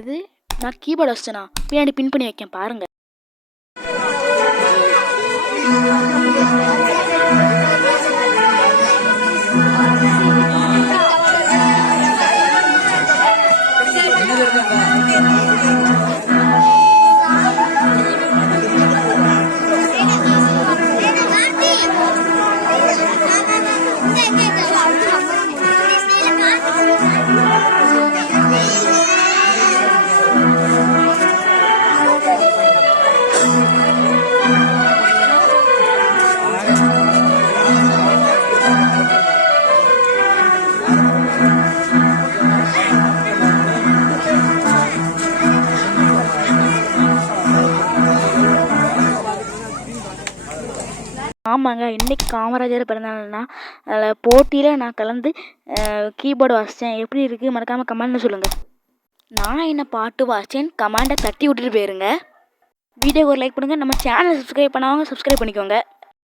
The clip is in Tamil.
இது நான் கீபோர்டு வச்சேனா பின்னாடி பின் பண்ணி வைக்கேன் பாருங்க. ஆமாங்க, இன்னைக்கு காமராஜர் பிறந்தநாள்னா அதில் போட்டியில் நான் கலந்து கீபோர்டு வாசித்தேன். எப்படி இருக்குது மறக்காமல் கமெண்ட்னு சொல்லுங்கள். நான் என்ன பாட்டு வாசித்தேன் கமெண்டை தட்டி விட்டுட்டு போயிருங்க. வீடியோக்கு ஒரு லைக் பண்ணுங்கள். நம்ம சேனலை சப்ஸ்கிரைப் பண்ணாமல் சப்ஸ்கிரைப் பண்ணிக்கோங்க.